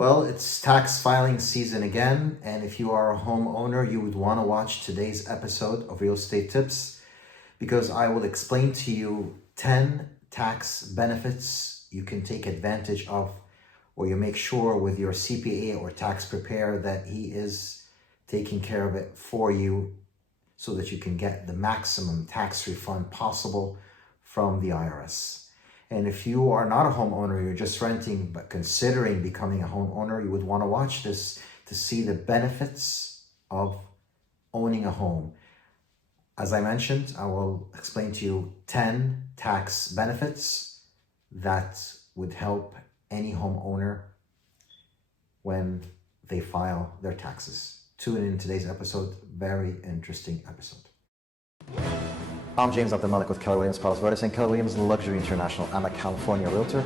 Well, it's tax filing season again, and if you are a homeowner, you would want to watch today's episode of Real Estate Tips because I will explain to you 10 tax benefits you can take advantage of, or you make sure with your CPA or tax preparer that he is taking care of it for you so that you can get the maximum tax refund possible from the IRS. And if you are not a homeowner, you're just renting, but considering becoming a homeowner, you would want to watch this to see the benefits of owning a home. As I mentioned, I will explain to you 10 tax benefits that would help any homeowner when they file their taxes. Tune in today's episode, very interesting episode. I'm James Abdelmalik with Keller Williams Palace Verdes and Keller Williams Luxury International. I'm a California realtor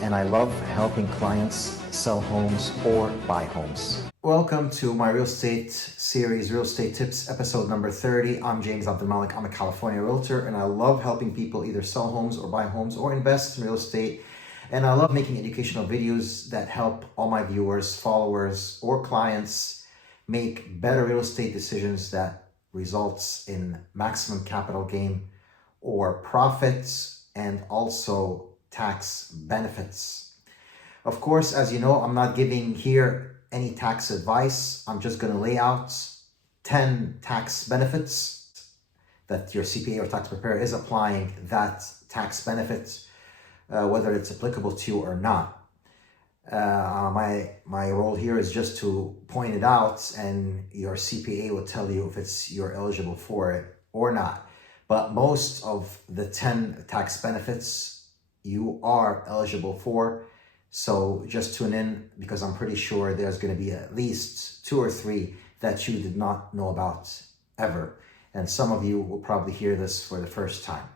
and I love helping clients sell homes or buy homes. Welcome to my real estate series, Real Estate Tips, episode number 30. I'm James Abdelmalik. I'm a California realtor and I love helping people either sell homes or buy homes or invest in real estate. And I love making educational videos that help all my viewers, followers, or clients make better real estate decisions that results in maximum capital gain or profits and also tax benefits. Of course, as you know, I'm not giving here any tax advice. I'm just going to lay out 10 tax benefits that your CPA or tax preparer is applying that tax benefit, whether it's applicable to you or not. My role here is just to point it out, and your CPA will tell you if you're eligible for it or not. But most of the 10 tax benefits you are eligible for. So just tune in because I'm pretty sure there's going to be at least 2 or 3 that you did not know about ever. And some of you will probably hear this for the first time.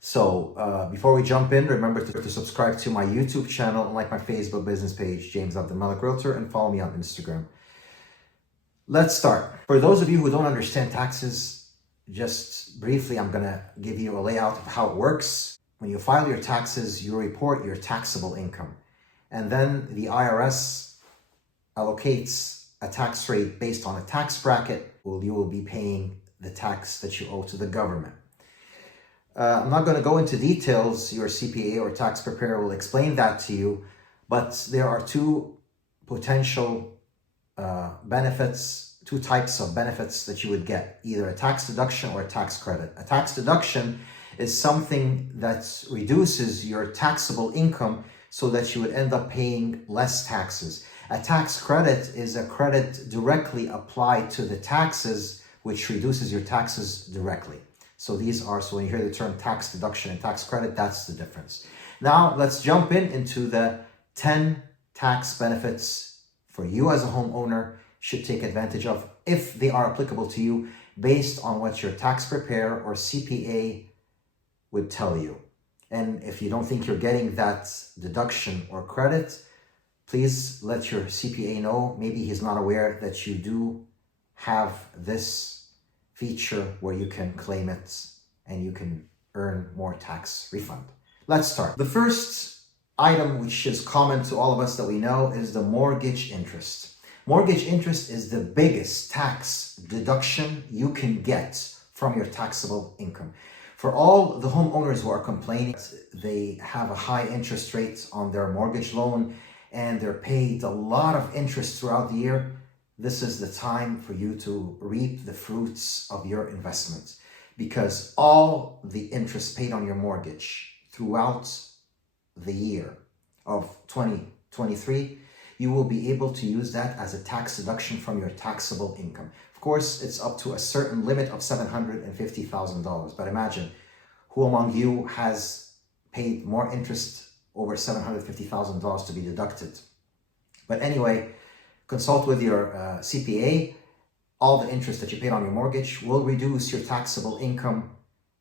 So before we jump in, remember to subscribe to my YouTube channel and like my Facebook business page, James Abdelmalik Realtor, and follow me on Instagram. Let's start. For those of you who don't understand taxes, just briefly, I'm going to give you a layout of how it works. When you file your taxes, you report your taxable income. And then the IRS allocates a tax rate based on a tax bracket. Well, you will be paying the tax that you owe to the government. I'm not going to go into details. Your CPA or tax preparer will explain that to you, but there are 2 potential benefits, 2 types of benefits that you would get, either a tax deduction or a tax credit. A tax deduction is something that reduces your taxable income so that you would end up paying less taxes. A tax credit is a credit directly applied to the taxes, which reduces your taxes directly. So when you hear the term tax deduction and tax credit, that's the difference. Now let's jump into the 10 tax benefits for you as a homeowner should take advantage of if they are applicable to you based on what your tax preparer or CPA would tell you. And if you don't think you're getting that deduction or credit, please let your CPA know. Maybe he's not aware that you do have this feature where you can claim it and you can earn more tax refund. Let's start. The first item, which is common to all of us that we know, is the mortgage interest. Mortgage interest is the biggest tax deduction you can get from your taxable income. For all the homeowners who are complaining they have a high interest rate on their mortgage loan and they're paid a lot of interest throughout the year, this is the time for you to reap the fruits of your investment, because all the interest paid on your mortgage throughout the year of 2023, you will be able to use that as a tax deduction from your taxable income. Of course, it's up to a certain limit of $750,000. But imagine, who among you has paid more interest over $750,000 to be deducted? But anyway, consult with your CPA. All the interest that you paid on your mortgage will reduce your taxable income.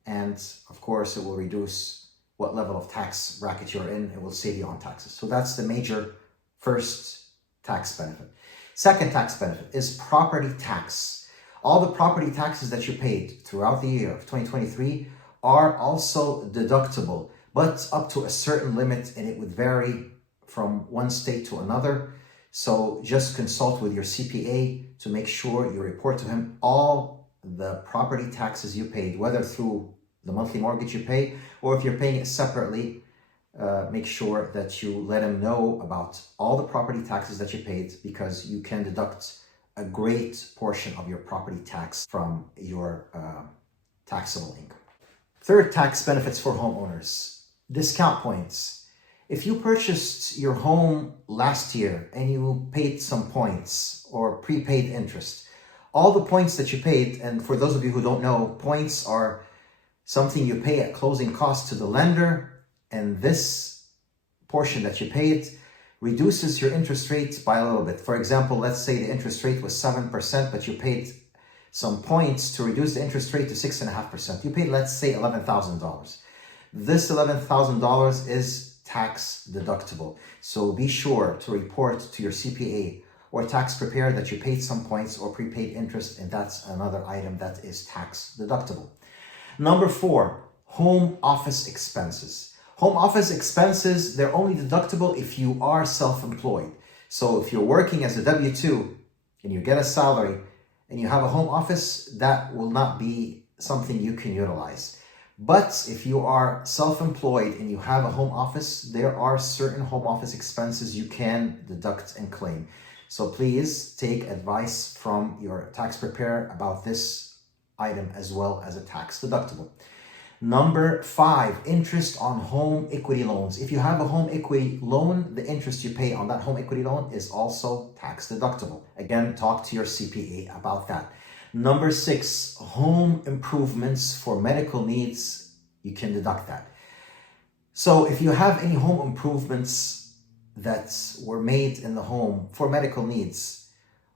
And of course, it will reduce what level of tax bracket you're in. It will save you on taxes. So that's the major first tax benefit. Second tax benefit is property tax. All the property taxes that you paid throughout the year of 2023 are also deductible, but up to a certain limit, and it would vary from one state to another. So just consult with your CPA to make sure you report to him all the property taxes you paid, whether through the monthly mortgage you pay, or if you're paying it separately, make sure that you let him know about all the property taxes that you paid, because you can deduct a great portion of your property tax from your taxable income. Third, tax benefits for homeowners. Discount points. If you purchased your home last year and you paid some points or prepaid interest, all the points that you paid, and for those of you who don't know, points are something you pay at closing cost to the lender, and this portion that you paid reduces your interest rate by a little bit. For example, let's say the interest rate was 7%, but you paid some points to reduce the interest rate to 6.5%. You paid, let's say, $11,000. This $11,000 is tax deductible. So be sure to report to your CPA or tax preparer that you paid some points or prepaid interest, and that's another item that is tax deductible. Number 4, home office expenses. Home office expenses, they're only deductible if you are self-employed. So if you're working as a W-2 and you get a salary and you have a home office, that will not be something you can utilize. But if you are self-employed and you have a home office, there are certain home office expenses you can deduct and claim. So please take advice from your tax preparer about this item as well as a tax deductible. Number 5, interest on home equity loans. If you have a home equity loan, the interest you pay on that home equity loan is also tax deductible. Again, talk to your CPA about that. Number 6, home improvements for medical needs. You can deduct that. So if you have any home improvements that were made in the home for medical needs,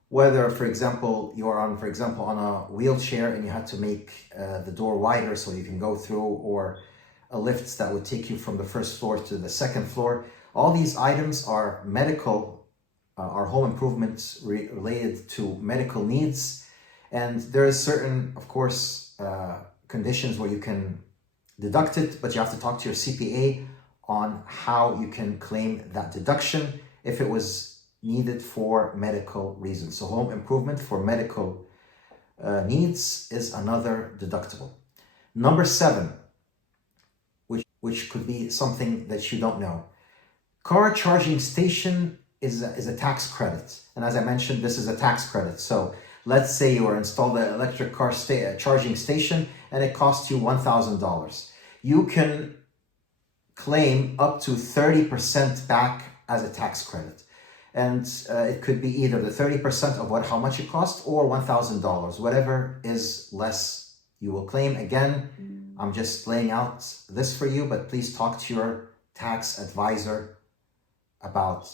whether, for example, you are on a wheelchair and you had to make the door wider so you can go through, or a lift that would take you from the first floor to the second floor. All these items are medical, are home improvements related to medical needs. And there is certain, of course, conditions where you can deduct it, but you have to talk to your CPA on how you can claim that deduction if it was needed for medical reasons. So home improvement for medical needs is another deductible. Number 7, which could be something that you don't know. Car charging station is a tax credit. And as I mentioned, this is a tax credit. So let's say you installed an electric car charging station and it cost you $1,000. You can claim up to 30% back as a tax credit. And it could be either the 30% of how much it cost or $1,000. Whatever is less, you will claim. Again, I'm just laying out this for you, but please talk to your tax advisor about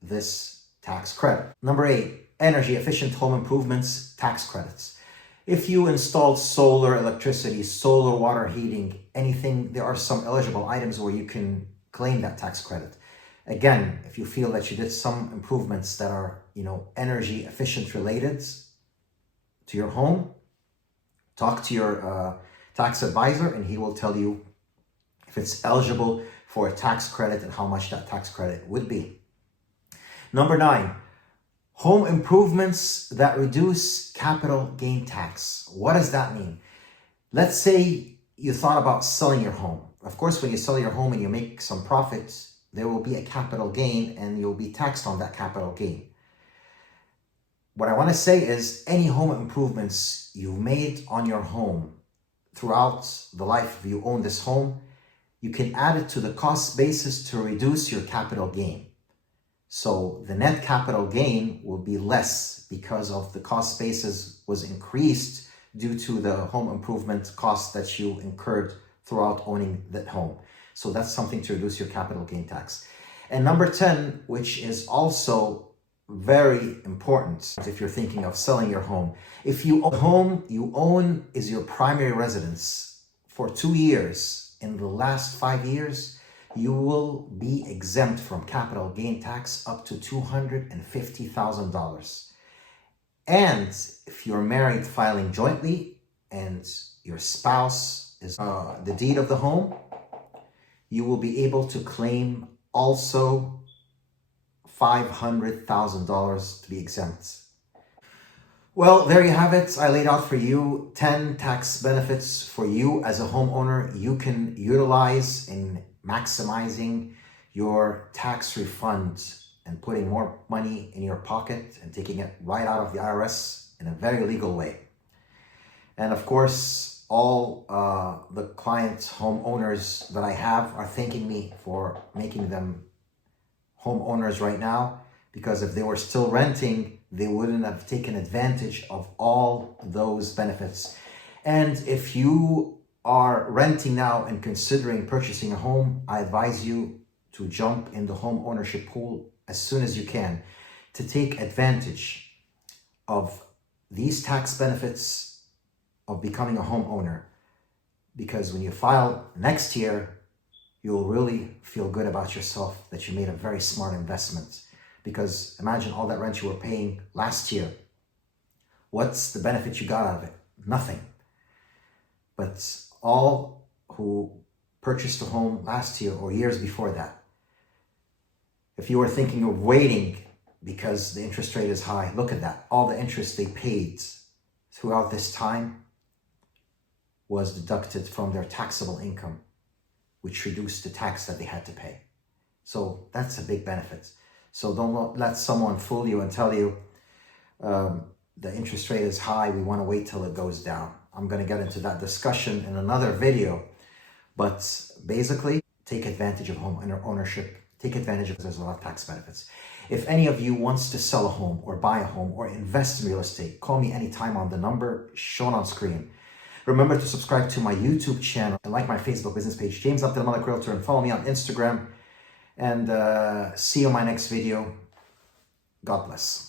this tax credit. Number 8, energy efficient home improvements tax credits. If you installed solar electricity, solar water heating, anything, there are some eligible items where you can claim that tax credit. Again, if you feel that you did some improvements that are, energy efficient related to your home, talk to your tax advisor and he will tell you if it's eligible for a tax credit and how much that tax credit would be. Number 9, home improvements that reduce capital gain tax. What does that mean? Let's say you thought about selling your home. Of course, when you sell your home and you make some profits, there will be a capital gain and you'll be taxed on that capital gain. What I want to say is any home improvements you've made on your home throughout the life you own this home, you can add it to the cost basis to reduce your capital gain. So the net capital gain will be less because of the cost basis was increased due to the home improvement costs that you incurred throughout owning that home. So that's something to reduce your capital gain tax. And number 10, which is also very important if you're thinking of selling your home. If you own a home you own is your primary residence for 2 years, in the last 5 years, you will be exempt from capital gain tax up to $250,000. And if you're married filing jointly and your spouse is the deed of the home, you will be able to claim also $500,000 to be exempt. Well, there you have it. I laid out for you 10 tax benefits for you as a homeowner you can utilize in maximizing your tax refund and putting more money in your pocket and taking it right out of the IRS in a very legal way. And of course, all the clients, homeowners that I have are thanking me for making them homeowners right now, because if they were still renting, they wouldn't have taken advantage of all those benefits. And if you are renting now and considering purchasing a home, I advise you to jump in the home ownership pool as soon as you can to take advantage of these tax benefits of becoming a homeowner. Because when you file next year, you'll really feel good about yourself that you made a very smart investment. Because imagine all that rent you were paying last year. What's the benefit you got out of it? Nothing. But all who purchased a home last year or years before that, if you were thinking of waiting because the interest rate is high, look at that. All the interest they paid throughout this time was deducted from their taxable income, which reduced the tax that they had to pay. So that's a big benefit. So don't let someone fool you and tell you the interest rate is high, we want to wait till it goes down. I'm going to get into that discussion in another video. But basically, take advantage of home ownership. Take advantage of, there's a lot of tax benefits. If any of you wants to sell a home or buy a home or invest in real estate, call me anytime on the number shown on screen. Remember to subscribe to my YouTube channel and like my Facebook business page, James Abdel Malik Realtor, and follow me on Instagram. And see you in my next video. God bless.